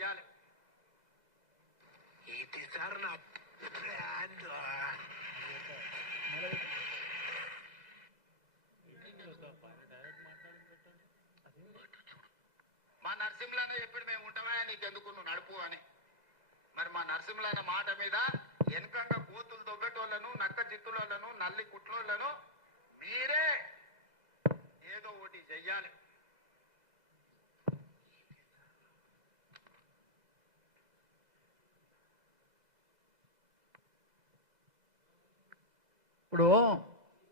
చెయ్యాలి. ఇది సార్ నా ప్లాన్. మా నరసింహులన్న చెప్పాడు మేము ఉంటామా నీకెందుకు నువ్వు నడుపు అని. మరి మా నరసింహులన్న మాట మీద వెనుకంగా కోతులు దొబ్బెటోళ్లను, నక్క జిత్తులను, నల్లి కుట్లోళ్లను మీరే ఏదో ఒకటి చెయ్యాలి. ఇప్పుడు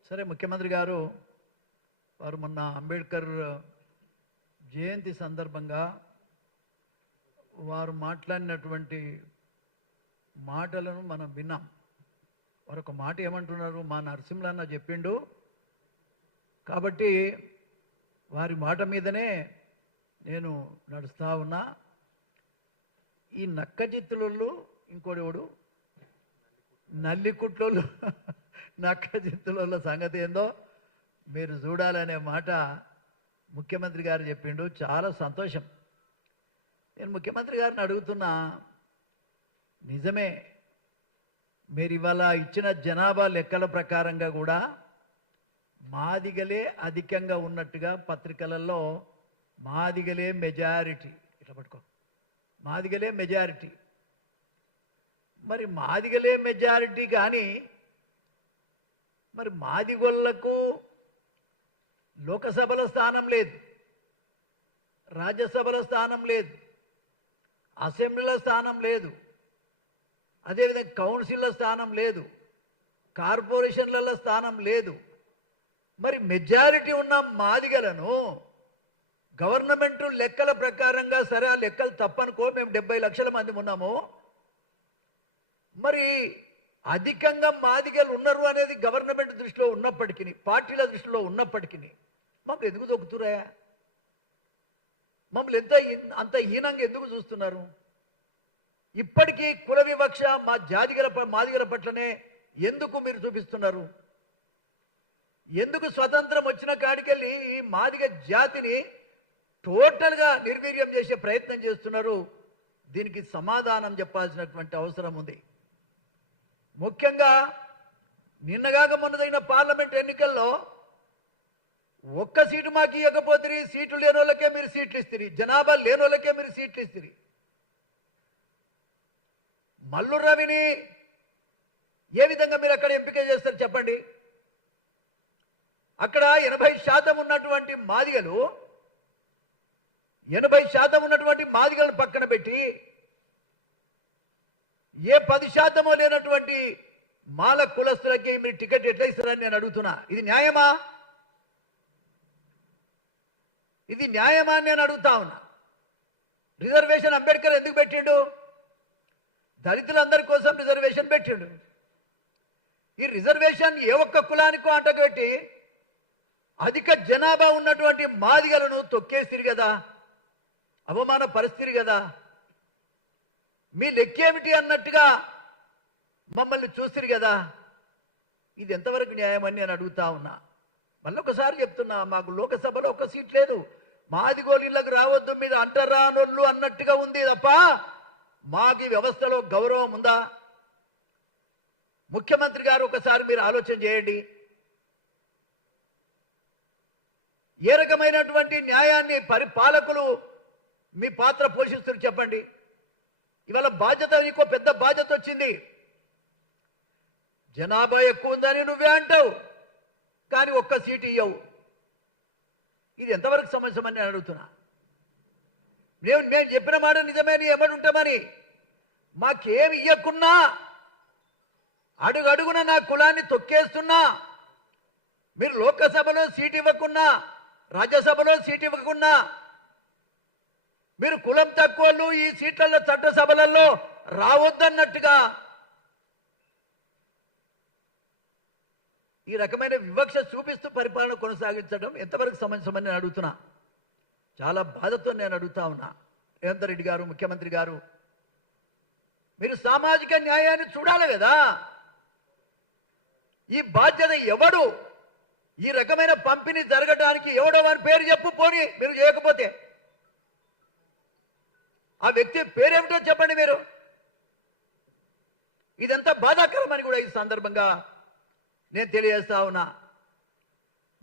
సరే ముఖ్యమంత్రి గారు వారు మొన్న అంబేద్కర్ జయంతి సందర్భంగా వారు మాట్లాడినటువంటి మాటలను మనం విన్నాం. వారు ఒక మాట ఏమంటున్నారు, మా నరసింహులన్న చెప్పిండు కాబట్టి వారి మాట మీదనే నేను నడుస్తా ఉన్నా. ఈ నక్క జిత్తులు ఇంకోటి ఎవడు నల్లికుట్లోళ్ళు నక్క జిత్తుల సంగతి ఏందో మీరు చూడాలనే మాట ముఖ్యమంత్రి గారు చెప్పిండు. చాలా సంతోషం. నేను ముఖ్యమంత్రి గారిని అడుగుతున్నా, నిజమే మీరు ఇవాళ ఇచ్చిన జనాభా లెక్కల ప్రకారంగా కూడా మాదిగలే అధికంగా ఉన్నట్టుగా పత్రికలలో మాదిగలే మెజారిటీ, ఇట్లా పట్టుకో, మాదిగలే మెజారిటీ. మరి మాదిగలే మెజారిటీ కానీ మరి మాదిగోళ్లకు లోకసభలో స్థానం లేదు, రాజ్యసభలో స్థానం లేదు, అసెంబ్లీలో స్థానం లేదు, అదేవిధంగా కౌన్సిల్లో స్థానం లేదు, కార్పొరేషన్లలో స్థానం లేదు. మరి మెజారిటీ ఉన్న మాదిగలను గవర్నమెంట్ లెక్కల ప్రకారంగా, సరే ఆ లెక్కలు తప్పనుకో, మేము 70 లక్షల మంది ఉన్నాము, మరి అధికంగా మాదిగలు ఉన్నారు అనేది గవర్నమెంట్ దృష్టిలో ఉన్నప్పటికీ, పార్టీల దృష్టిలో ఉన్నప్పటికీ మమ్మల్ని ఎందుకు దొక్కుతురా? మమ్మల్ని అంత హీనంగా ఎందుకు చూస్తున్నారు? ఇప్పటికీ కుల వివక్ష మా మాదిగల పట్లనే ఎందుకు మీరు చూపిస్తున్నారు? ఎందుకు స్వతంత్రం వచ్చిన కాడికెళ్ళి ఈ మాదిగ జాతిని టోటల్గా నిర్వీర్యం చేసే ప్రయత్నం చేస్తున్నారు? దీనికి సమాధానం చెప్పాల్సినటువంటి అవసరం ఉంది. ముఖ్యంగా నిన్నగాక మొన్నదైన పార్లమెంట్ ఎన్నికల్లో ఒక్క సీటు మాకు ఇవ్వకపోతే, సీట్లు లేని వాళ్ళకే మీరు సీట్లు ఇస్తారు, జనాభా లేని వాళ్ళకే మీరు సీట్లు ఇస్తారు. మల్లు రవిని ఏ విధంగా మీరు అక్కడ ఎంపిక చేస్తారు చెప్పండి? అక్కడ 80% ఉన్నటువంటి మాదిగలు, 80% ఉన్నటువంటి మాదిగలను పక్కన పెట్టి ఏ 10% లేనటువంటి మాల కులస్తులకి మీరు టికెట్ ఎట్లా ఇస్తారని నేను అడుగుతున్నా. ఇది న్యాయమా? ఇది న్యాయమా అని నేను అడుగుతా ఉన్నా. రిజర్వేషన్ అంబేద్కర్ ఎందుకు పెట్టిండు? దళితులందరి కోసం రిజర్వేషన్ పెట్టిండు. ఈ రిజర్వేషన్ ఏ ఒక్క కులానికో అంటగట్టి అధిక జనాభా ఉన్నటువంటి మాదిగలను తొక్కేసిరు కదా, అవమాన పరిస్థితి కదా. మీ లెక్కేమిటి అన్నట్టుగా మమ్మల్ని చూసిరు కదా. ఇది ఎంతవరకు న్యాయమని నేను అడుగుతా ఉన్నా. మళ్ళీ ఒకసారి చెప్తున్నా, మాకు లోకసభలో ఒక సీట్ లేదు, మాదిగోళ్ళకి రావద్దు, మీద అంటరానోళ్ళు అన్నట్టుగా ఉంది తప్ప మాకు ఈ వ్యవస్థలో గౌరవం ఉందా? ముఖ్యమంత్రి గారు ఒకసారి మీరు ఆలోచన చేయండి. ఏ రకమైనటువంటి న్యాయాన్ని పరిపాలకులు మీ పాత్ర పోషిస్తారు చెప్పండి. ఇవాళ బాధ్యత, ఇంకో పెద్ద బాధ్యత వచ్చింది. జనాభా ఎక్కువ ఉందని నువ్వే అంటావు, కానీ ఒక్క సీటు ఇవ్వవు. ఇది ఎంతవరకు సమస్యమని నేను అడుగుతున్నా. మేము చెప్పిన మాట నిజమే, నీ ఎమ్మడి ఉంటామని. మాకేమి ఇవ్వకున్నా అడుగడుగున నా కులాన్ని తొక్కేస్తున్నా, మీరు లోకసభలో సీటు ఇవ్వకున్నా, రాజ్యసభలో సీటు ఇవ్వకున్నా, మీరు కులం తక్కువలు ఈ సీట్లలో చట్టసభలలో రావద్దన్నట్టుగా ఈ రకమైన వివక్ష చూపిస్తూ పరిపాలన కొనసాగించడం ఎంతవరకు సమంజసమని నేను అడుగుతున్నా. చాలా బాధతో నేను అడుగుతా ఉన్నా. రేవంత్ రెడ్డి గారు, ముఖ్యమంత్రి గారు, మీరు సామాజిక న్యాయాన్ని చూడాలి కదా. ఈ బాధ్యత ఎవడు? ఈ రకమైన పంపిణీ జరగడానికి ఎవడో వారి పేరు చెప్పు, పోని మీరు చేయకపోతే ఆ వ్యక్తి పేరేమిటో చెప్పండి మీరు. ఇదంతా బాధాకరమని కూడా ఈ సందర్భంగా నేను తెలియజేస్తా ఉన్నా.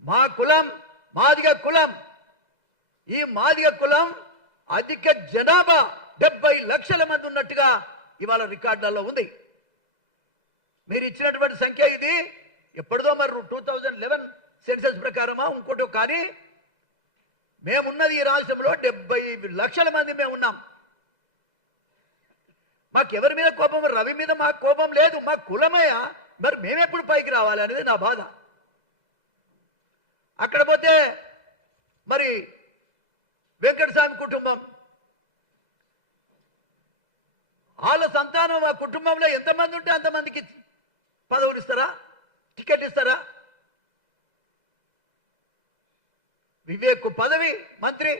మా కులం మాదిగ కులం. ఈ మాదిగ కులం అధిక జనాభా 70 లక్షల మంది ఉన్నట్టుగా ఇవాళ రికార్డులలో ఉంది. మీరు ఇచ్చినటువంటి సంఖ్య ఇది ఎప్పటిదో మరి 2011 సెన్సస్ ప్రకారమా ఇంకోటో, కానీ మేమున్నది ఈ రాష్ట్రంలో 70 లక్షల మంది మేము ఉన్నాం. మాకెవరి మీద కోపం? రవి మీద మాకు కోపం లేదు, మా కులమయ్య. మరి మేమెప్పుడు పైకి రావాలి అనేది నా బాధ. అక్కడ పోతే మరి వెంకటస్వామి కుటుంబం, వాళ్ళ సంతానం ఆ కుటుంబంలో ఎంతమంది ఉంటే అంతమందికి పదవులు ఇస్తారా, టికెట్ ఇస్తారా? వివేక్ పదవి మంత్రి,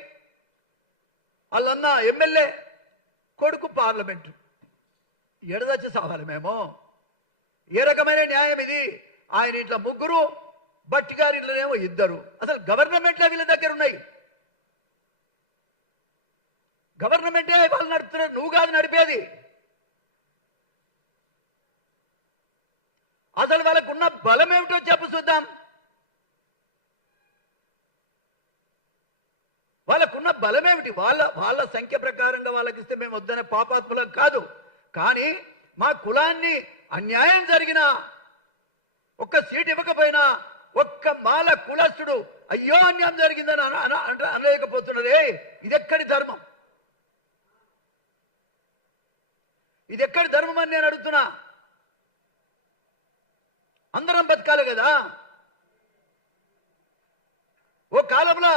వాళ్ళన్న ఎమ్మెల్యే, కొడుకు పార్లమెంటు. ఎడదచ్చి సావాలి మేము. ఏ రకమైన న్యాయం ఇది? ఆయన ఇంట్లో 3, బట్టి గారి ఇంట్లోనేమో 2. అసలు గవర్నమెంట్లో వీళ్ళ దగ్గర ఉన్నాయి. గవర్నమెంటే వాళ్ళు నడుపుతున్నారు, నువ్వు కాదు నడిపేది. అసలు వాళ్ళకున్న బలం ఏమిటో చెప్పు చూద్దాం. వాళ్ళకున్న బలం ఏమిటి? వాళ్ళ సంఖ్య ప్రకారంగా వాళ్ళకి ఇస్తే మేము వద్దనే పాపాత్ములం కాదు. కానీ మా కులాన్ని అన్యాయం జరిగిన, ఒక్క సీట్ ఇవ్వకపోయినా ఒక్క మాల కులస్తుడు అయ్యో అన్యాయం జరిగిందని అనలేకపోతున్నారే. ఇదెక్కడి ధర్మం? ఇదెక్కడి ధర్మం అని నేను అడుగుతున్నా. అందరం బతకాలి కదా. ఓ కాలంలో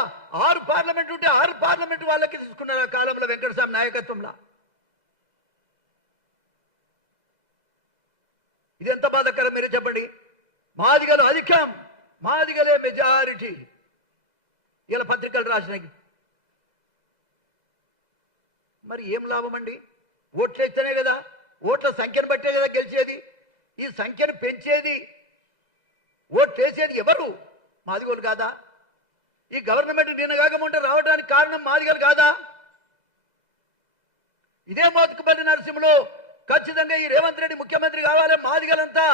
6 పార్లమెంట్ ఉంటే 6 పార్లమెంట్ వాళ్ళకి తీసుకున్నారు ఆ కాలంలో వెంకటస్వామి నాయకత్వంలో. ఇది ఎంత బాధాకరం మీరే చెప్పండి. మాదిగలు అధికం, మాదిగలే మెజారిటీ. ఇలా పత్రికలు రాసినాయి. మరి ఏం లాభం అండి? ఓట్లు ఇస్తేనే కదా, ఓట్ల సంఖ్యను బట్టే కదా గెలిచేది. ఈ సంఖ్యను పెంచేది, ఓట్లు వేసేది ఎవరు? మాదిగోలు కాదా? ఈ గవర్నమెంట్ నిన్నగాకముంటే రావడానికి కారణం మాదిగలు కాదా? ఇదే మోత్కుపల్లి నరసింహులు ఖచ్చితంగా ఈ రేవంత్ రెడ్డి ముఖ్యమంత్రి కావాలి, మాదిగలంతా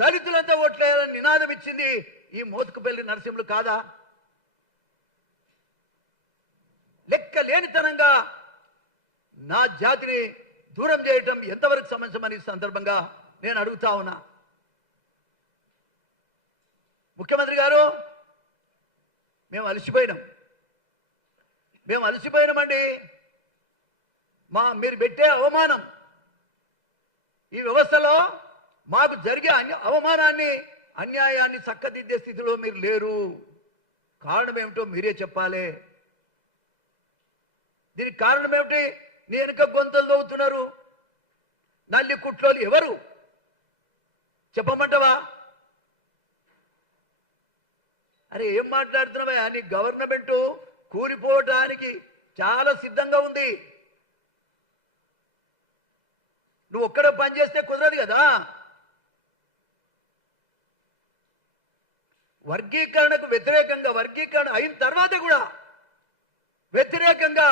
దళితులంతా ఓట్లేయాలని నినాదం ఇచ్చింది ఈ మోత్కుపల్లి నరసింహులు కాదా? లెక్క లేనితనంగా నా జాతిని దూరం చేయటం ఎంతవరకు సమంజసమని సందర్భంగా నేను అడుగుతా ఉన్నా. ముఖ్యమంత్రి గారు, మేము అలసిపోయినామండి. మీరు పెట్టే అవమానం, ఈ వ్యవస్థలో మాకు జరిగే అవమానాన్ని, అన్యాయాన్ని చక్కదిద్దే స్థితిలో మీరు లేరు. కారణం ఏమిటో మీరే చెప్పాలి. దీనికి కారణం ఏమిటి? నీ వెనుక గొంతలు దవ్వుతున్నారు నల్లి కుట్లోలు ఎవరు చెప్పమంటావా? అరే ఏం మాట్లాడుతున్నావా? నీ గవర్నమెంట్ కూలిపోవడానికి చాలా సిద్ధంగా ఉంది. నువ్వు ఒక్కడ పని చేస్తే కుదరదు కదా. వర్గీకరణకు వ్యతిరేకంగా, వర్గీకరణ అయిన తర్వాత కూడా వ్యతిరేకంగా,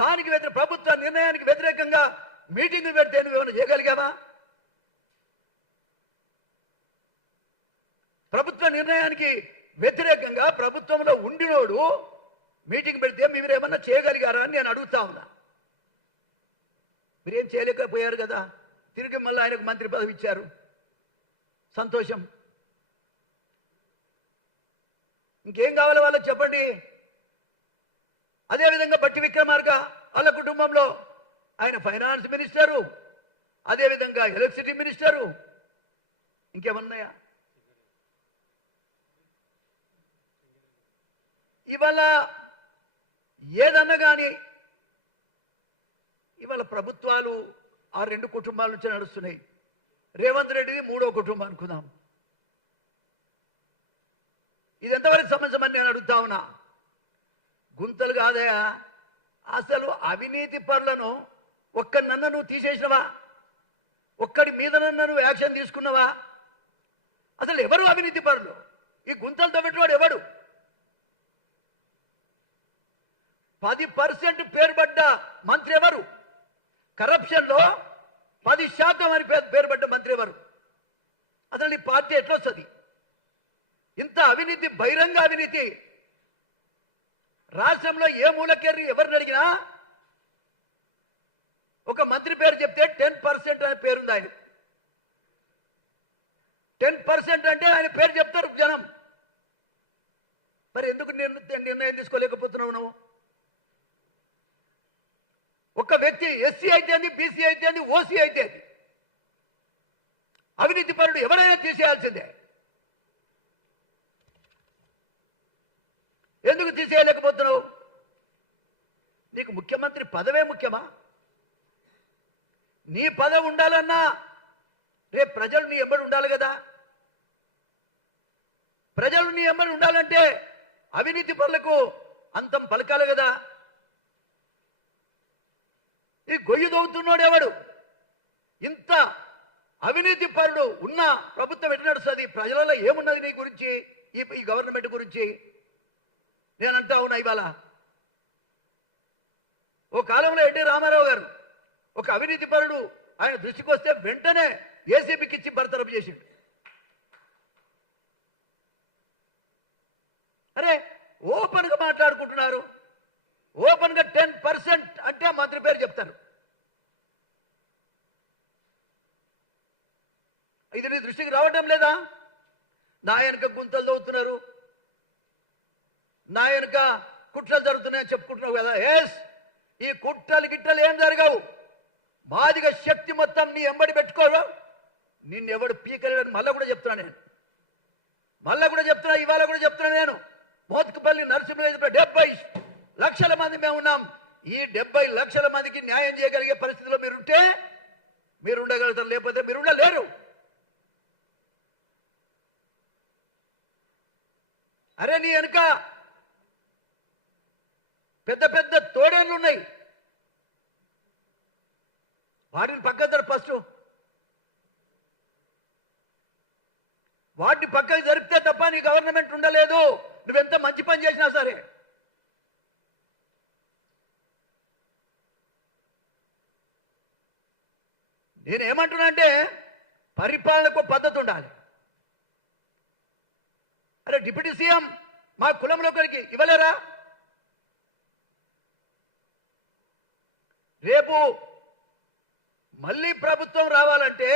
దానికి ప్రభుత్వ నిర్ణయానికి వ్యతిరేకంగా మీటింగ్ పెడితే నువ్వు ఏమైనా చేయగలిగావా? ప్రభుత్వ నిర్ణయానికి వ్యతిరేకంగా ప్రభుత్వంలో ఉండినోడు మీటింగ్ పెడితే మీరేమన్నా చేయగలిగారా అని నేను అడుగుతా ఉన్నా. మీరేం చేయలేకపోయారు కదా. తిరిగి మళ్ళీ ఆయనకు మంత్రి పదవి ఇచ్చారు, సంతోషం. ఇంకేం కావాలి వాళ్ళకి చెప్పండి. అదేవిధంగా బట్టి విక్రమార్క వాళ్ళ కుటుంబంలో ఆయన ఫైనాన్స్ మినిస్టరు, అదేవిధంగా ఎలక్ట్రిసిటీ మినిస్టరు, ఇంకేమన్నాయా? ఇవాళ ఏదన్నా కానీ ఇవాళ ప్రభుత్వాలు ఆ 2 కుటుంబాల నుంచి నడుస్తున్నాయి. రేవంత్ రెడ్డిది 3వ కుటుంబం అనుకుందాం. ఇది ఎంతవరకు సమంజసమని నేను అడుగుతా ఉన్నా. గుంతలు కాదయా, అసలు అవినీతి పరులను ఒక్కనన్న నువ్వు తీసేసినవా? ఒక్కడి మీద నువ్వు యాక్షన్ తీసుకున్నావా? అసలు ఎవరు అవినీతి పరులు? ఈ గుంతలతో పెట్టివాడు ఎవడు? 10% పేరు పడ్డ మంత్రి ఎవరు? కరప్షన్లో 10% అని పేరు పడ్డ మంత్రి ఎవరు? అసలు ఈ పార్టీ ఎట్లా వస్తుంది? ఇంత అవినీతి, బహిరంగ అవినీతి రాష్ట్రంలో ఏ మూలకెర్రి ఎవరిని అడిగినా ఒక మంత్రి పేరు చెప్తే 10% అనే పేరుంది ఆయన. 10% అంటే ఆయన పేరు చెప్తారు జనం. మరి ఎందుకు నిర్ణయం తీసుకోలేకపోతున్నావు నువ్వు? ఒక వ్యక్తి ఎస్సీ అయితే బీసీ అయితే ఓసీ అయితే అవినీతి పరుడు ఎవరైనా తీసేయాల్సిందే. ఎందుకు తీసేయలేకపోతున్నావు? నీకు ముఖ్యమంత్రి పదవే ముఖ్యమా? నీ పదవి ఉండాలన్నా రేపు ప్రజలు నీ ఎంబడి ఉండాలి కదా. ప్రజలు నీ ఎంబడి ఉండాలంటే అవినీతి పరులకు అంతం పలకాలి కదా. ఈ గొయ్యి దొవుతున్నాడు ఎవడు? ఇంత అవినీతి పరుడు ఉన్న ప్రభుత్వం ఎటు నడుస్తుంది? ప్రజలలో ఏమున్నది నీ గురించి, ఈ గవర్నమెంట్ గురించి? నేనంటా ఉన్నా ఇవాళ. ఓ కాలంలో ఎన్టీ రామారావు గారు ఒక అవినీతి పరుడు ఆయన దృష్టికి వస్తే వెంటనే ఏసీబీకి ఇచ్చి బర్తరఫ్ చేసిండు. అరే ఓపెన్గా మాట్లాడుకుంటున్నారు. ఓపెన్గా 10% అంటే మంత్రి పేరు చెప్తారు. ఇది నీ దృష్టికి రావటం లేదా? నా వెనుక గుంతలు తవ్వుతున్నారు, నా వెనుక కుట్రలు జరుగుతున్నాయని చెప్పుకుంటున్నావు కదా. ఎస్, ఈ కుట్రలు గిట్టలు ఏం జరగవు. మాదిగ శక్తి మొత్తం నీ ఎంబడి పెట్టుకోరు. నిన్నెవడు పీకలేడు. మళ్ళా కూడా చెప్తున్నా నేను, ఇవాళ కూడా చెప్తున్నా నేను. మోత్కుపల్లి నరసింహ 70 లక్షల మంది మేము ఉన్నాం. ఈ 70 లక్షల మందికి న్యాయం చేయగలిగే పరిస్థితిలో మీరుంటే మీరు ఉండగలుగుతారు, లేకపోతే మీరు ఉండలేరు. అరే నీ వెనుక పెద్ద పెద్ద తోడేళ్ళు ఉన్నాయి, వాటిని పక్కకు ఫస్ట్. వాటిని పక్కకు జరిపితే తప్ప నీ గవర్నమెంట్ ఉండలేదు. నువ్వెంత మంచి పని చేసినా సరే. నేనేమంటున్నా అంటే పరిపాలనకు పద్ధతి ఉండాలి. అరే డిప్యూటీ సీఎం మా కులంలో ఒకరికి ఇవ్వలేరా? రేపు మళ్ళీ ప్రభుత్వం రావాలంటే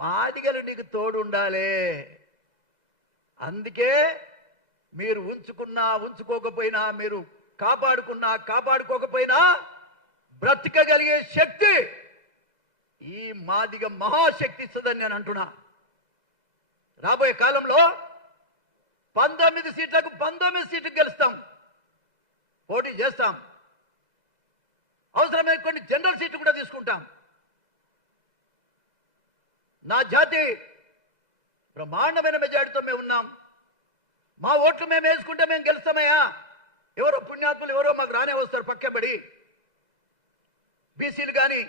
మాదిగలు నీకు తోడు ఉండాలి. అందుకే మీరు ఉంచుకున్నా ఉంచుకోకపోయినా, మీరు కాపాడుకున్నా కాపాడుకోకపోయినా బ్రతకగలిగే శక్తి ఈ మాదిగ మహాశక్తి ఇస్తుందని నేను అంటున్నా. రాబోయే కాలంలో 19 సీట్లకు 19 సీట్లు గెలుస్తాం, పోటీ చేస్తాం. అవసరమైన కొన్ని జనరల్ సీట్లు కూడా తీసుకుంటాం. నా జాతి బ్రహ్మాండమైన మెజారిటీతో మేము ఉన్నాం. మా ఓట్లు మేము వేసుకుంటే మేము గెలుస్తామయ్యా. ఎవరో పుణ్యాత్ములు ఎవరో మాకు రానే వస్తారు పక్కబడి. బీసీలు కానీ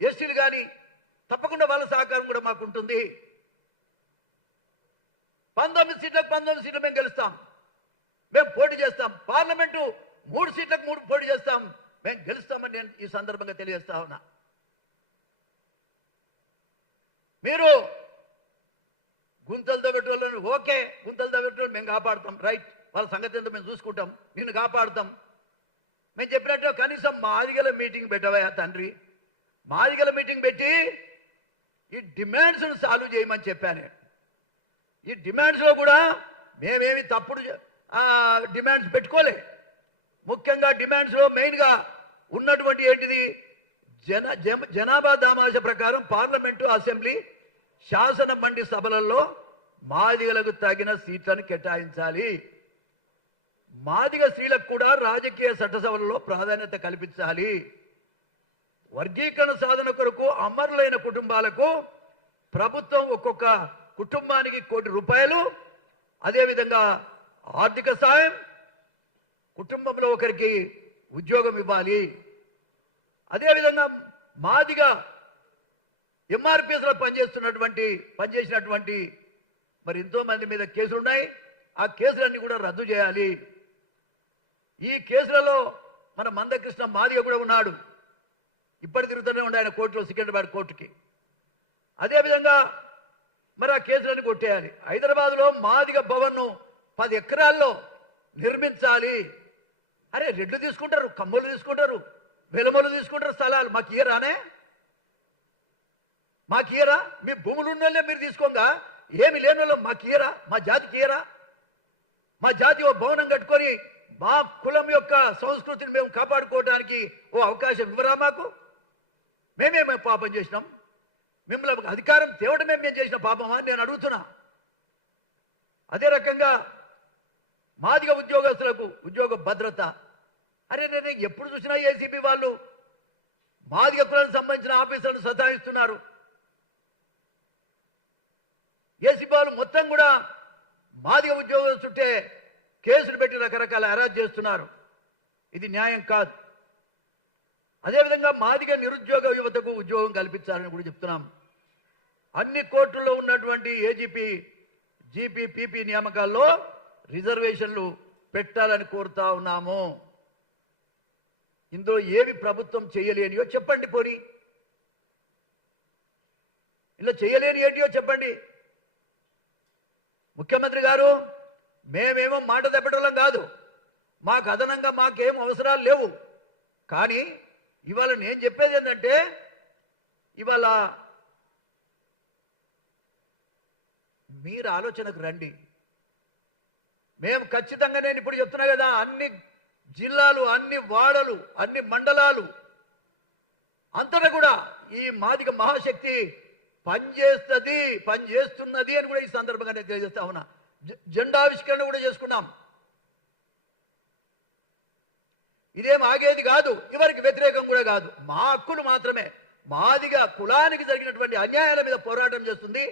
ఎస్సీలు కానీ తప్పకుండా వాళ్ళ సహకారం కూడా మాకు ఉంటుంది. 19 సీట్లకు 19 సీట్లు మేము గెలుస్తాం, మేము పోటీ చేస్తాం. పార్లమెంటు 3 సీట్లకు 3 పోటీ చేస్తాం, మేము గెలుస్తామని నేను ఈ సందర్భంగా తెలియజేస్తా ఉన్నా. మీరు గుంతలతో పెట్టేవాళ్ళని ఓకే, గుంతలతో పెట్టేవాళ్ళు మేము కాపాడుతాం, రైట్, వాళ్ళ సంగతి ఏంటో మేము చూసుకుంటాం, నిన్ను కాపాడుతాం. మేము చెప్పినట్టు కనీసం మాదిగల మీటింగ్ పెట్టవయా తండ్రి. మాదిగల మీటింగ్ పెట్టి ఈ డిమాండ్స్ను సాల్వ్ చేయమని చెప్పాను. ఈ డిమాండ్స్లో కూడా మేమేమి తప్పుడు డిమాండ్స్ పెట్టుకోలే. ముఖ్యంగా డిమాండ్స్లో మెయిన్గా ఉన్నటువంటి ఏంటిది, జనాభా దామాష ప్రకారం పార్లమెంటు, అసెంబ్లీ, శాసన మండలి సభలలో మాదిగలకు తగిన సీట్లను కేటాయించాలి. మాదిగ స్త్రీలకు కూడా రాజకీయ చట్టసభలలో ప్రాధాన్యత కల్పించాలి. వర్గీకరణ సాధన కొరకు అమరులైన కుటుంబాలకు ప్రభుత్వం ఒక్కొక్క కుటుంబానికి ₹1 కోటి, అదేవిధంగా ఆర్థిక సాయం, కుటుంబంలో ఒకరికి ఉద్యోగం ఇవ్వాలి. అదేవిధంగా మాదిగ ఎంఆర్పిఎస్లో పనిచేసినటువంటి మరి ఎంతో మంది మీద కేసులు ఉన్నాయి. ఆ కేసులన్నీ కూడా రద్దు చేయాలి. ఈ కేసులలో మన మందకృష్ణ మాదిగ కూడా ఉన్నాడు. ఇప్పటి తిరుగుతూనే ఉండే ఆయన కోర్టులో, సికింద్రాబాద్ కోర్టుకి. అదేవిధంగా మరి ఆ కేసులన్నీ కొట్టేయాలి. హైదరాబాద్లో మాదిగ భవన్ను 10 ఎకరాల్లో నిర్మించాలి. అరే రెడ్లు తీసుకుంటారు, కమ్మలు తీసుకుంటారు, వెలమలు తీసుకుంటారు స్థలాలు. మాకు ఇయరానే? మాకు ఇయరా? మీ భూములు ఉన్న వాళ్ళే మీరు తీసుకోగా ఏమి లేని వాళ్ళు మాకు ఇయరా? మా జాతికి ఇయరా? మా జాతి ఓ భవనం కట్టుకొని మా కులం యొక్క సంస్కృతిని మేము కాపాడుకోవడానికి ఓ అవకాశం ఇవ్వరా మాకు? మేమేమే పాపం చేసినాం? మిమ్మల్ని అధికారం తేవడమే మేము చేసిన పాపమా అని నేను అడుగుతున్నా. అదే రకంగా మాదిగ ఉద్యోగస్తులకు ఉద్యోగ భద్రత. అరే నేను ఎప్పుడు చూసినా ఏసీబీ వాళ్ళు మాదిగ కులానికి సంబంధించిన ఆఫీసర్లను సతాయిస్తున్నారు. ఏసీబీ వాళ్ళు మొత్తం కూడా మాదిగ ఉద్యోగస్తుంటే కేసులు పెట్టి రకరకాల అరెస్ట్ చేస్తున్నారు. ఇది న్యాయం కాదు. అదేవిధంగా మాదిగ నిరుద్యోగ యువతకు ఉద్యోగం కల్పించాలని కూడా చెప్తున్నాం. అన్ని కోర్టుల్లో ఉన్నటువంటి ఏజీపీ, జీపీ, పీపీ నియామకాల్లో రిజర్వేషన్లు పెట్టాలని కోరుతా ఉన్నాము. ఇందులో ఏవి ప్రభుత్వం చేయలేనియో చెప్పండి. పోనీ ఇలా చేయలేని ఏంటియో చెప్పండి. ముఖ్యమంత్రి గారు, మేమేమో మాట తప్పటం కాదు, మాకు అదనంగా మాకేం అవసరాలు లేవు. కానీ ఇవాళ నేను చెప్పేది ఏంటంటే, ఇవాళ మీరు ఆలోచనకు రండి. మేము ఖచ్చితంగా, నేను ఇప్పుడు చెప్తున్నా కదా, అన్ని జిల్లాలు, అన్ని వాడలు, అన్ని మండలాలు అంతటా కూడా ఈ మాదిగ మహాశక్తి పనిచేస్తున్నది అని కూడా ఈ సందర్భంగా నేను తెలియజేస్తా ఉన్నా. జెండావిష్కరణ కూడా చేసుకున్నాం. ఇదేం ఆగేది కాదు, ఎవరికి వ్యతిరేకం కూడా కాదు. మా హక్కులు మాత్రమే. మాదిగ కులానికి జరిగినటువంటి అన్యాయాల మీద పోరాటం చేస్తుంది,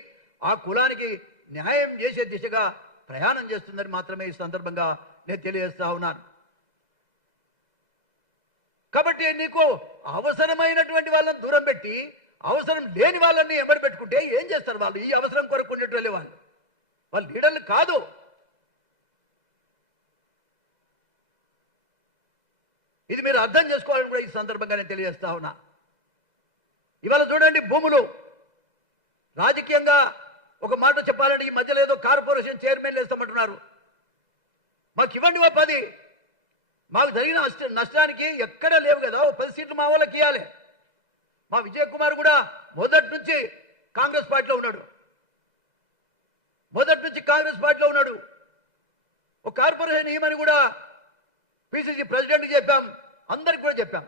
ఆ కులానికి న్యాయం చేసే దిశగా ప్రయాణం చేస్తుందని మాత్రమే ఈ సందర్భంగా నేను తెలియజేస్తా ఉన్నాను. కాబట్టి నీకు అవసరమైనటువంటి వాళ్ళని దూరం పెట్టి అవసరం లేని వాళ్ళని ఎమ్మడి పెట్టుకుంటే ఏం చేస్తారు వాళ్ళు? ఈ అవసరం కొరకు ఉండేటోళ్ళే వాళ్ళు లీడర్లు కాదు. ఇది మీరు అర్థం చేసుకోవాలని కూడా ఈ సందర్భంగా నేను తెలియజేస్తా ఉన్నా. ఇవాళ చూడండి, భూములు రాజకీయంగా ఒక మాట చెప్పాలంటే, ఈ మధ్యలో ఏదో కార్పొరేషన్ చైర్మన్లు వేస్తామంటున్నారు. మాకు ఇవ్వండి ఓ 10. మాకు జరిగిన నష్టానికి ఎక్కడా లేవు కదా, ఓ 10 సీట్లు మా వాళ్ళకి ఇవ్వాలి. మా విజయ్ కుమార్ కూడా మొదటి నుంచి కాంగ్రెస్ పార్టీలో ఉన్నాడు. ఒక కార్పొరేషన్ ఇవ్వమని కూడా పిసిసి ప్రెసిడెంట్కి చెప్పాం, అందరికి కూడా చెప్పాం.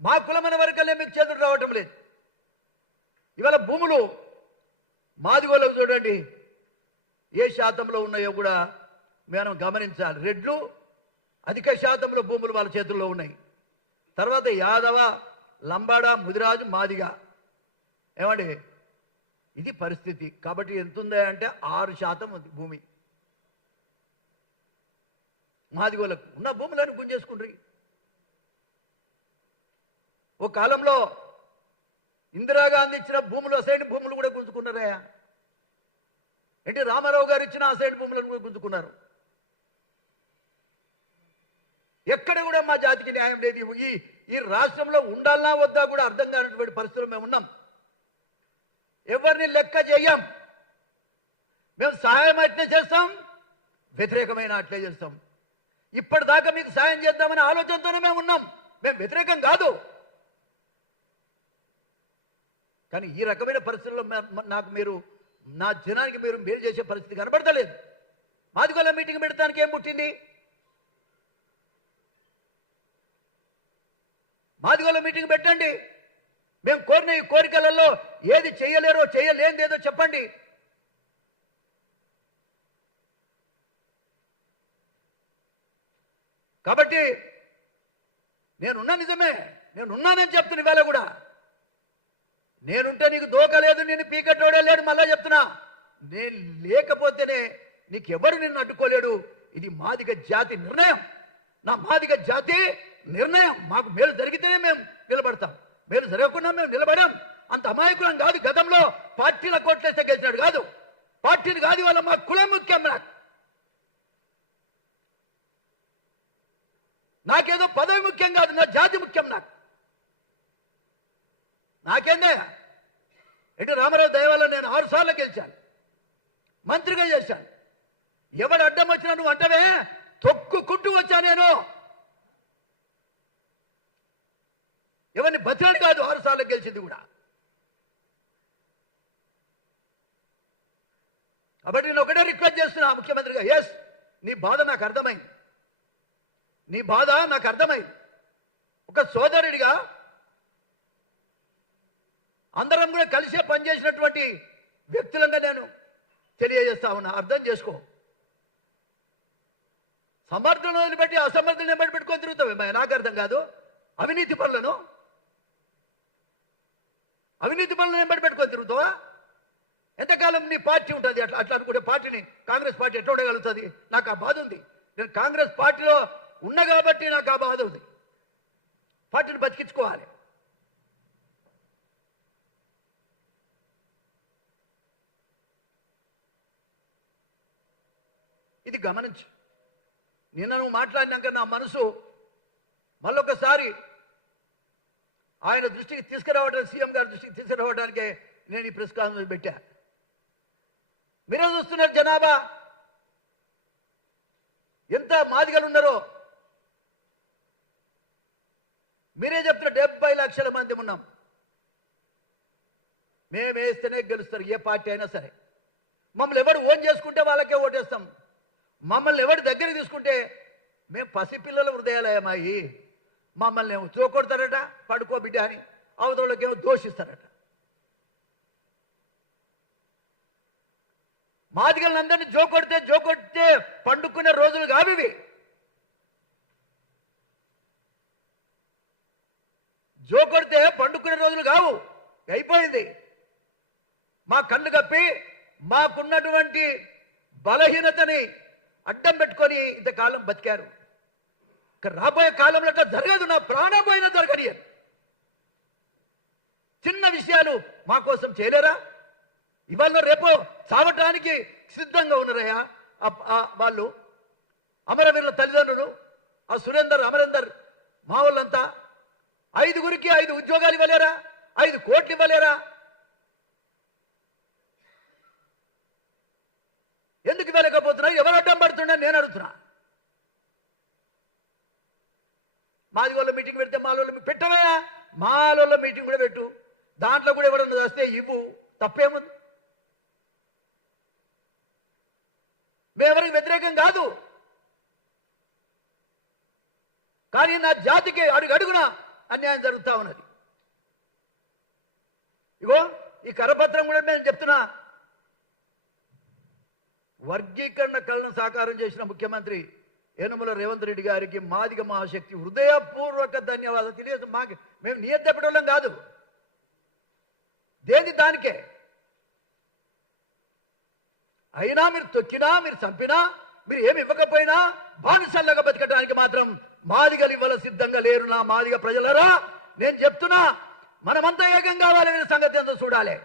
మా కులమైన వర్గాలే మీకు చేతులు రావటం లేదు. ఇవాళ భూములు మాదిగోళ్ళకు చూడండి ఏ శాతంలో ఉన్నాయో కూడా మనం గమనించాలి. రెడ్లు అధిక శాతంలో భూములు వాళ్ళ చేతుల్లో ఉన్నాయి. తర్వాత యాదవ, లంబాడ, ముదిరాజు, మాదిగ. ఏమండి, ఇది పరిస్థితి. కాబట్టి ఎంత ఉందా అంటే 6% ఉంది భూమి. మాదిగోళ్ళకు ఉన్న భూములను గుంజేసుకుంటారు. ఓ కాలంలో ఇందిరాగాంధీ ఇచ్చిన భూములు, అసైన్ భూములు కూడా గుంజుకున్నారయ్యా. ఎన్టీ రామారావు గారు ఇచ్చిన అసైన్ భూములను కూడా గుంజుకున్నారు. ఎక్కడ కూడా మా జాతికి న్యాయం లేదు. ఈ రాష్ట్రంలో ఉండాలన్నా వద్దా కూడా అర్థం కానటువంటి పరిస్థితులు మేము ఉన్నాం. ఎవరిని లెక్క చేయం. మేము సాయం అట్లే చేస్తాం, వ్యతిరేకమైన అట్లే చేస్తాం. ఇప్పటిదాకా మీకు సాయం చేద్దామనే ఆలోచనతోనే మేము ఉన్నాం. మేము వ్యతిరేకం కాదు. కానీ ఈ రకమైన పరిస్థితుల్లో నా జనానికి మీరు మేలు చేసే పరిస్థితి కనబడతలేదు. మాదిగోళ్ళ మీటింగ్ పెడతానికి ఏం పుట్టింది? మాదిగోళ్ళ మీటింగ్ పెట్టండి. మేము కోరిన ఈ కోరికలలో ఏది చేయలేరో, చేయలేనిదేదో చెప్పండి. కాబట్టి నేనున్నా, నిజమే నేనున్నానని చెప్తున్నా. ఇవాళ కూడా నేనుంటే నీకు దోకలేదు, నేను పీకట్టోడే లేడు. మళ్ళా చెప్తున్నా, నేను లేకపోతేనే నీకెవరు నిన్ను అడ్డుకోలేడు. ఇది మాదిగ జాతి నిర్ణయం, నా మాదిగ జాతి నిర్ణయం. మాకు మేలు జరిగితేనే మేము నిలబడతాం, మేలు జరగకుండా మేము నిలబడాం. అంత అమాయకులం కాదు. గతంలో పార్టీల కోట్లేస్తే గెలిచినాడు కాదు, పార్టీలు కాదు. వాళ్ళ మా కులం ముఖ్యం. నాకు నాకేదో పదవి ముఖ్యం కాదు, నా జాతి ముఖ్యం. నాకేందే ఎటు రామారావు దయ వల్ల నేను 6 సార్లు గెలిచాను, మంత్రిగా చేశాను. ఎవడు అడ్డం వచ్చినా నువ్వు అంటవే తొక్కుకుంటూ వచ్చా. నేను ఎవరిని బతిలాడు కాదు, 6 సార్లు గెలిచింది కూడా. కాబట్టి నేను ఒకటే రిక్వెస్ట్ చేస్తున్నా ముఖ్యమంత్రిగా, ఎస్ నీ బాధ నాకు అర్థమైంది, నీ బాధ నాకు అర్థమైంది. ఒక సోదరుడిగా అందరం కూడా కలిసే పనిచేసినటువంటి వ్యక్తులంగా నేను తెలియజేస్తా ఉన్నా, అర్థం చేసుకో. సమర్థులను బట్టి అసమర్థులను బట్టి పెట్టుకొని తిరుగుతావు, నాకు అర్థం కాదు. అవినీతి పనులను బట్టి పెట్టుకొని తిరుగుతావా? ఎంతకాలం నీ పార్టీ ఉంటుంది? అట్లా అనుకుంటే పార్టీని, కాంగ్రెస్ పార్టీ ఎట్లా ఉండగలుగుతుంది? నాకు ఆ బాధ ఉంది. నేను కాంగ్రెస్ పార్టీలో ఉన్నా కాబట్టి నాకు ఆ బాధ ఉంది. పార్టీని బతికించుకోవాలి. ఇది గమనించు. నిన్న నువ్వు మాట్లాడినాక నా మనసు మళ్ళొకసారి ఆయన దృష్టికి తీసుకురావడానికి, సీఎం గారి దృష్టికి తీసుకురావడానికే నేను ఈ ప్రెస్ కాన్ఫరెన్స్ పెట్టా. మీరే చూస్తున్నారు జనాభా ఎంత మాదిగలు ఉన్నారో. మీరే చెప్తున్నారు 70 లక్షల మంది ఉన్నాం. మేము వేస్తేనే గెలుస్తారు ఏ పార్టీ అయినా సరే. మమ్మల్ని ఎవరు ఓన్ చేసుకుంటే వాళ్ళకే ఓటేస్తాం. మమ్మల్ని ఎవరు దగ్గర తీసుకుంటే మేము పసిపిల్లల హృదయాలయమాయి. మమ్మల్ని ఏమో చోకొడతారట, పడుకో బిడ్డ అని, అవతలకేమో దోషిస్తారట. మాదిగలందరినీ జోకొడితే పండుకునే రోజులు కావు ఇవి. జోకొడితే పండుకునే రోజులు కావు, అయిపోయింది. మా కళ్ళు కప్పి మాకున్నటువంటి బలహీనతని అడ్డం పెట్టుకొని ఇంతకాలం బతికారు. రాబోయే కాలంలో అట్లా జరగదు. నా ప్రాణం పోయినా జరగనియదు. చిన్న విషయాలు మా కోసం చేయలేరా? ఇవాళ రేపో చావటానికి సిద్ధంగా ఉన్నారయ్యా వాళ్ళు. అమరవీరుల తల్లిదండ్రులు, ఆ సురేందర్, అమరేందర్ మా వాళ్ళంతా 5గురికి 5 ఉద్యోగాలు ఇవ్వలేరా? 5 కోట్లు ఇవ్వలేరా? ఎందుకు ఇవ్వలేకపోతున్నా? ఎవరు అడ్డం పడుతున్నా నేను అడుగుతున్నా. మాది వాళ్ళ మీటింగ్ పెడితే మాలో పెట్టవయా, మాలో మీటింగ్ కూడా పెట్టు. దాంట్లో కూడా ఎవరన్నా వస్తే ఇవ్వు, తప్పేముంది? మేమెవరికి వ్యతిరేకం కాదు. కానీ నా జాతికి అడుగడుగునా అన్యాయం జరుగుతూ ఉన్నది. ఇగో ఈ కరపత్రం కూడా నేను చెప్తున్నా. వర్గీకరణ కళను సాకారం చేసిన ముఖ్యమంత్రి యనమల రేవంత్ రెడ్డి గారికి మాదిగ మహాశక్తి హృదయపూర్వక ధన్యవాదాలు తెలియదు. మేము నియత తప్పడం కాదు, దేని దానికే. అయినా మీరు తొక్కినా, మీరు చంపినా, మీరు ఏమి ఇవ్వకపోయినా బానిసల్లాగా బతకడానికి మాత్రం మాదిగలు ఇవ్వాల సిద్ధంగా లేరు. నా మాదిగ ప్రజలరా, నేను చెప్తున్నా, మనమంతా ఏకం కావాలనే సంగతి ఎంతో చూడాలి.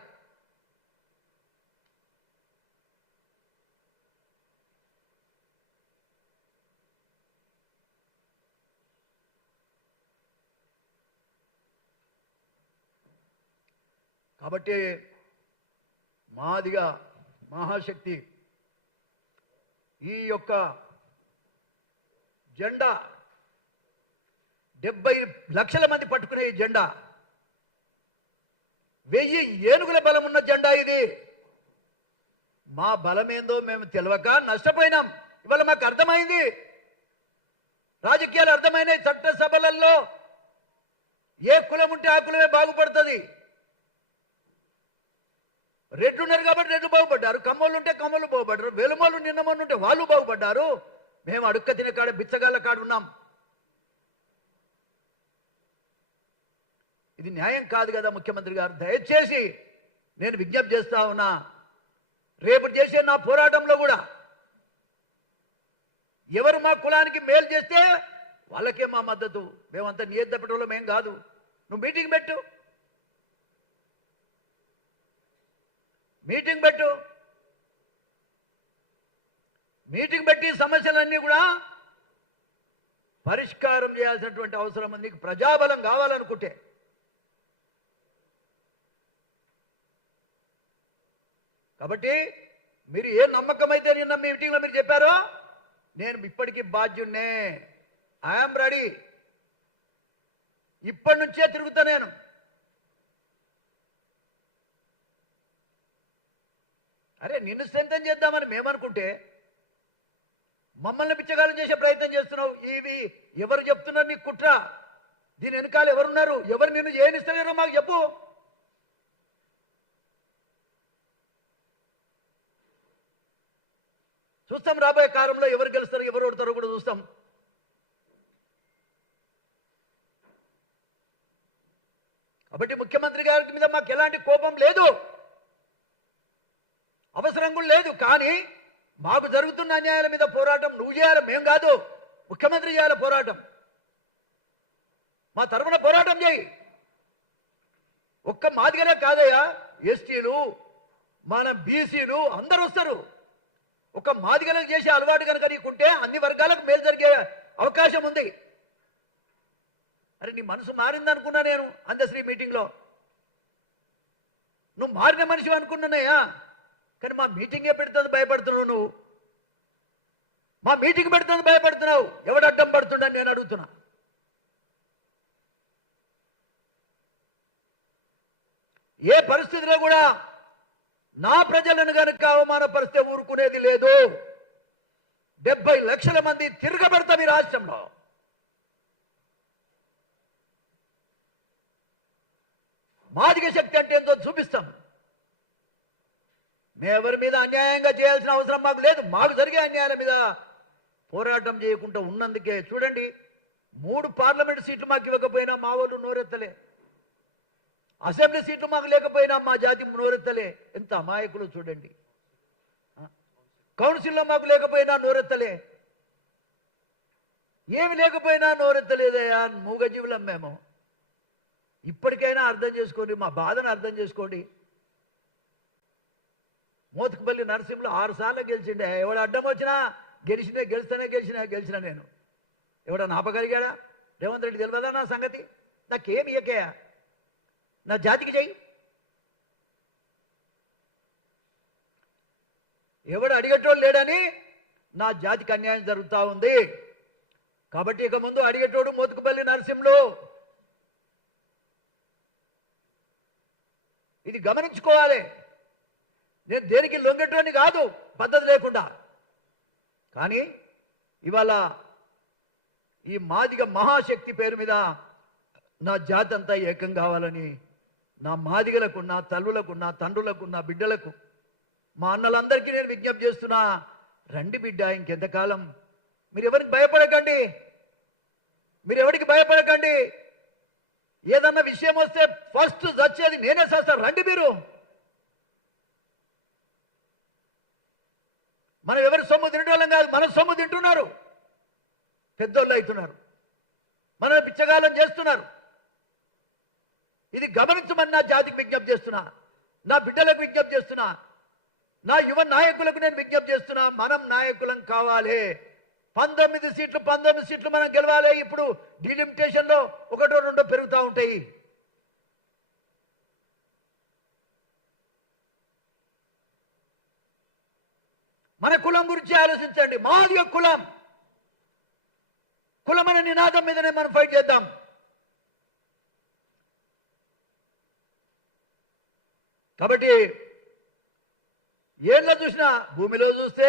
కాబట్టి మాదిగ మహాశక్తి ఈ యొక్క జెండా 70 లక్షల మంది పట్టుకునే ఈ జెండా 1000 ఏనుగుల బలం ఉన్న జెండా ఇది. మా బలమేందో మేము తెలియక నష్టపోయినాం. ఇవాళ మాకు అర్థమైంది, రాజకీయాలు అర్థమైనాయి. చట్టసభలలో ఏ కులం ఉంటే ఆ కులమే బాగుపడుతుంది. రెడ్లు ఉన్నారు కాబట్టి రెడ్లు బాగుపడ్డారు, కమ్మోళ్ళు ఉంటే కమ్మోళ్ళు బాగుపడ్డారు, వెలుమోళ్ళు నిన్నమోళ్ళు ఉంటే వాళ్ళు బాగుపడ్డారు. మేము అడుక్క తినే కాడ బిచ్చగాళ్ళ కాడ ఉన్నాం. ఇది న్యాయం కాదు కదా ముఖ్యమంత్రి గారు. దయచేసి నేను విజ్ఞప్తి చేస్తా ఉన్నా, రేపు చేసే నా పోరాటంలో కూడా ఎవరు మా కులానికి మేలు చేస్తే వాళ్ళకే మా మద్దతు. మేమంతా నియత తప్పడంలో మేం కాదు. నువ్వు మీటింగ్ పెట్టు, మీటింగ్ పెట్టి సమస్యలన్నీ కూడా పరిష్కారం చేయాల్సినటువంటి అవసరం ఉంది. నీకు ప్రజాబలం కావాలనుకుంటే కాబట్టి మీరు ఏ నమ్మకం అయితే నిన్న మీ మీటింగ్లో మీరు చెప్పారో నేను ఇప్పటికీ బాధ్యున్నే. I'm ready. ఇప్పటి నుంచే తిరుగుతా నేను. అరే నిన్ను స్ట్రెంథన్ చేద్దామని మేమనుకుంటే మమ్మల్ని పిచ్చగాలం చేసే ప్రయత్నం చేస్తున్నావు. ఇవి ఎవరు చెప్తున్నారు నీకు కుట్ర? దీని వెనకాల ఎవరున్నారు? ఎవరు నిన్ను ఏనిస్తలేరో మాకు చెప్పు. చూస్తాం రాబోయే కాలంలో ఎవరు గెలుస్తారో ఎవరు ఓడతారో కూడా చూస్తాం. కాబట్టి ముఖ్యమంత్రి గారి మీద మాకు ఎలాంటి కోపం లేదు, అవసరం కూడా లేదు. కానీ మాకు జరుగుతున్న అన్యాయాల మీద పోరాటం నువ్వు చేయాలి, మేం కాదు. ముఖ్యమంత్రి చేయాలి పోరాటం. మా తరఫున పోరాటం చేయి. ఒక్క మాదిగనే కాదయ్యా, ఎస్టీలు మన బీసీలు అందరూ వస్తారు. ఒక మాదిగలకు చేసే అలవాటు కనుక నీకుంటే అన్ని వర్గాలకు మేలు జరిగే అవకాశం ఉంది. అరే నీ మనసు మారిందనుకున్నా నేను అందశ్రీ మీటింగ్లో. నువ్వు మారిన మనిషి అనుకున్నానయ్యా, కానీ మా మీటింగే పెడుతుంది భయపడుతున్నావు. నువ్వు మా మీటింగ్ పెడుతుంది భయపడుతున్నావు. ఎవడు అడ్డం పడుతుండని నేను అడుగుతున్నా. ఏ పరిస్థితిలో కూడా నా ప్రజలను కనుక అవమానపరిస్తే ఊరుకునేది లేదు. 70 లక్షల మంది తిరగబడతాం ఈ రాష్ట్రంలో. మాదిగ శక్తి అంటే ఏంటో చూపిస్తాం. మేమెవరి మీద అన్యాయంగా చేయాల్సిన అవసరం మాకు లేదు. మాకు జరిగే అన్యాయాల మీద పోరాటం చేయకుండా ఉన్నందుకే చూడండి 3 పార్లమెంట్ సీట్లు మాకు ఇవ్వకపోయినా మా వాళ్ళు నోరెత్తలే. అసెంబ్లీ సీట్లు మాకు లేకపోయినా మా జాతి నోరెత్తలే. ఎంత అమాయకులు చూడండి. కౌన్సిల్లో మాకు లేకపోయినా నోరెత్తలే. ఏమి లేకపోయినా నోరెత్తలేదయా, మూగజీవులం మేము. ఇప్పటికైనా అర్థం చేసుకోండి, మా బాధను అర్థం చేసుకోండి. మోత్కుపల్లి నరసింహులు 6 సార్లు గెలిచిండే. ఎవడు అడ్డం వచ్చినా గెలిచినా నేను. ఎవడన్నా ఆపగలిగాడా? రేవంత్ రెడ్డి తెలియదా నా సంగతి? నాకేమి ఇయకయా, నా జాతికి చెయ్యి. ఎవడు అడిగేటోళ్ళు లేడని నా జాతికి అన్యాయం జరుగుతూ ఉంది. కాబట్టి ఇక ముందు అడిగేటోడు మోత్కుపల్లి నరసింహులు. ఇది గమనించుకోవాలి. నేను దేనికి లొంగేటోని కాదు పద్ధతి లేకుండా. కానీ ఇవాళ ఈ మాదిగ మహాశక్తి పేరు మీద నా జాతి అంతా ఏకం కావాలని నా మాదిగలకు, నా తల్లులకు, నా తండ్రులకు, నా బిడ్డలకు, మా అన్నలందరికీ నేను విజ్ఞప్తి చేస్తున్నా. రండి బిడ్డ, ఇంకెంతకాలం మీరు ఎవరికి భయపడకండి. మీరు ఎవరికి భయపడకండి. ఏదన్నా విషయం వస్తే ఫస్ట్ చచ్చేది నేనే చేస్తాను. రండి మీరు. మనం ఎవరి సొమ్ము తినటోళ్ళం కాదు, మన సొమ్ము తింటున్నారు. పెద్దోళ్ళు అవుతున్నారు, మనల్ని పిచ్చగాలం చేస్తున్నారు. ఇది గమనించమని నా జాతికి విజ్ఞప్తి చేస్తున్నా, నా బిడ్డలకు విజ్ఞప్తి చేస్తున్నా, నా యువ నాయకులకు నేను విజ్ఞప్తి చేస్తున్నా. మనం నాయకులం కావాలి. 19 సీట్లు మనం గెలవాలి. ఇప్పుడు డిలిమిటేషన్లో 1 2 పెరుగుతూ ఉంటాయి. మన కులం గురించి ఆలోచించండి. మాది కులం. కులం అనే నినాదం మీదనే మనం ఫైట్ చేద్దాం. కాబట్టి ఏళ్ళ చూసినా, భూమిలో చూస్తే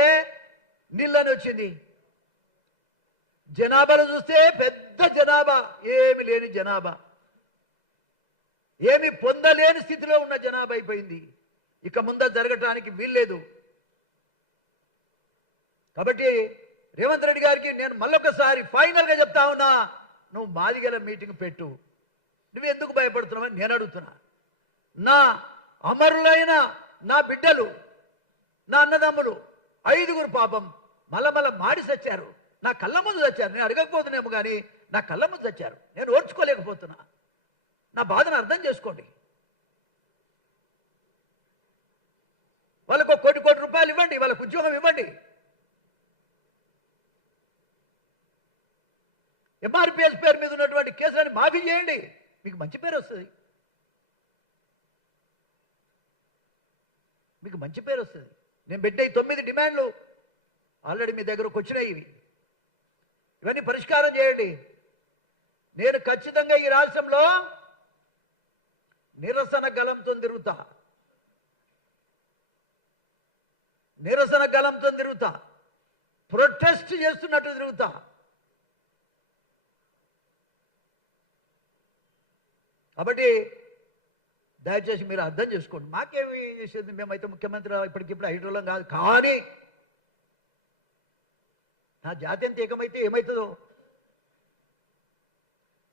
నీళ్ళని వచ్చింది, జనాభాలో చూస్తే పెద్ద జనాభా, ఏమి లేని జనాభా, ఏమి పొందలేని స్థితిలో ఉన్న జనాభా అయిపోయింది. ఇక ముందు జరగటానికి వీల్లేదు. కాబట్టి రేవంత్ రెడ్డి గారికి నేను మళ్ళొకసారి ఫైనల్గా చెప్తా ఉన్నా, నువ్వు మాదిగల మీటింగ్ పెట్టు. నువ్వు ఎందుకు భయపడుతున్నావని నేను అడుగుతున్నా. నా అమరులైన నా బిడ్డలు, నా అన్నదమ్ములు 5 పాపం మళ్ళా మాడి చచ్చారు. నా కళ్ళ ముందు చచ్చారు. నేను అడగకపోతున్నామో కానీ నా కళ్ళ ముందు చచ్చారు. నేను ఓర్చుకోలేకపోతున్నా. నా బాధను అర్థం చేసుకోండి. వాళ్ళకు 1 కోటి రూపాయలు ఇవ్వండి, వాళ్ళకు ఉద్యోగం ఇవ్వండి. ఎంఆర్పిఎస్ పేరు మీద ఉన్నటువంటి కేసులని మాఫీ చేయండి, మీకు మంచి పేరు వస్తుంది, మీకు మంచి పేరు వస్తుంది. నేను పెట్టే 9 డిమాండ్లు ఆల్రెడీ మీ దగ్గరకు వచ్చినాయి. ఇవన్నీ పరిష్కారం చేయండి. నేను ఖచ్చితంగా ఈ రాష్ట్రంలో నిరసన గలంతో తిరుగుతా, నిరసన గలంతో తిరుగుతా, ప్రొటెస్ట్ చేస్తున్నట్టు తిరుగుతా. కాబట్టి దయచేసి మీరు అర్థం చేసుకోండి. మాకేమి చేసేది, మేమైతే ముఖ్యమంత్రి ఇప్పటికిప్పుడు హైడ్రోలం కాదు. కానీ నా జాతి అంత ఏకమైతే ఏమవుతుందో,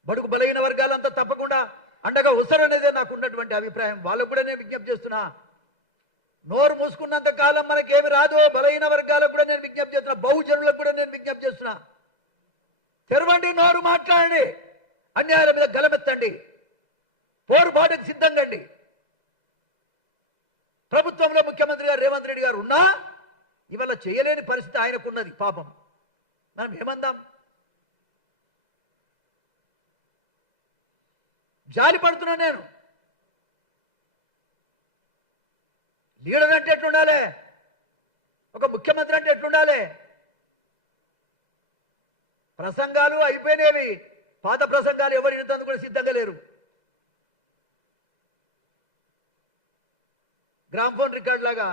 బడుగు బలహీన వర్గాలంతా తప్పకుండా అండగా వస్తారనేదే నాకు ఉన్నటువంటి అభిప్రాయం. వాళ్ళకు కూడా నేను విజ్ఞప్తి చేస్తున్నా, నోరు మూసుకున్నంత కాలం మనకేమి రాదు. బలహీన వర్గాలకు కూడా నేను విజ్ఞప్తి చేస్తున్నా, బహుజనులకు కూడా నేను విజ్ఞప్తి చేస్తున్నా, తెరవండి, నోరు మాట్లాడండి, అన్యాయాల మీద గలమెత్తండి, పోరుబాటుకు సిద్ధంగండి. ప్రభుత్వంలో ముఖ్యమంత్రి గారు రేవంత్ రెడ్డి గారు ఉన్నా ఇవాళ చేయలేని పరిస్థితి ఆయనకున్నది. పాపం మనం ఏమందాం? జాలి పడుతున్నా నేను. లీడర్ అంటే ఎట్లుండాలి, ఒక ముఖ్యమంత్రి అంటే ఎట్లుండాలి? ప్రసంగాలు అయిపోయినవి, పాత ప్రసంగాలు ఎవరు వినతందుకు కూడా సిద్ధంగా లేరు. గ్రామ్ఫోన్ రికార్డ్ లాగా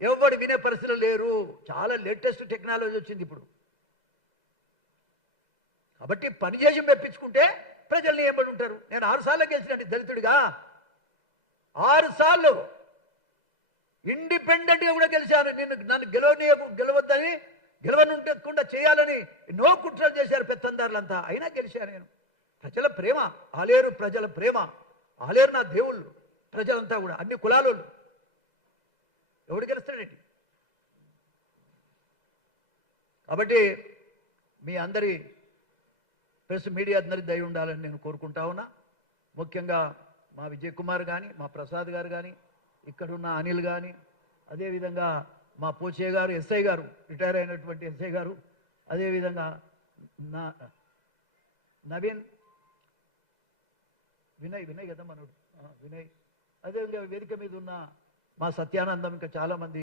ఎవరు వినే పరిస్థితులు లేరు. చాలా లేటెస్ట్ టెక్నాలజీ వచ్చింది ఇప్పుడు. కాబట్టి పనిచేసి మెప్పించుకుంటే ప్రజల్ని ఏం పడి ఉంటారు. నేను 6 సార్లు గెలిచినండి దళితుడిగా, 6 సార్లు ఇండిపెండెంట్గా కూడా గెలిచాను. నన్ను గెలవద్దని, గెలవనుండకుండా చేయాలని ఎన్నో కుట్రలు చేశారు పెత్తందారులంతా, అయినా గెలిచాను నేను. ప్రజల ప్రేమ, ఆలేరు ప్రజల ప్రేమ, ఆలేరు నా దేవుళ్ళు, ప్రజలంతా కూడా అన్ని కులాలు. ఎవడు గెలుస్తాడండి? కాబట్టి మీ అందరి ప్రెస్ మీడియా అందరి దయ ఉండాలని నేను కోరుకుంటా ఉన్నా. ముఖ్యంగా మా విజయ్ కుమార్ కానీ, మా ప్రసాద్ గారు కానీ, ఇక్కడున్న అనిల్ కానీ, అదేవిధంగా మా పోచే గారు, ఎస్ఐ గారు, రిటైర్ అయినటువంటి ఎస్ఐ గారు, అదేవిధంగా నా నవీన్, వినయ్ కదా మనోడు, వినయ్, అదేవిధంగా వేదిక మీద ఉన్న మా సత్యానందం, ఇంకా చాలామంది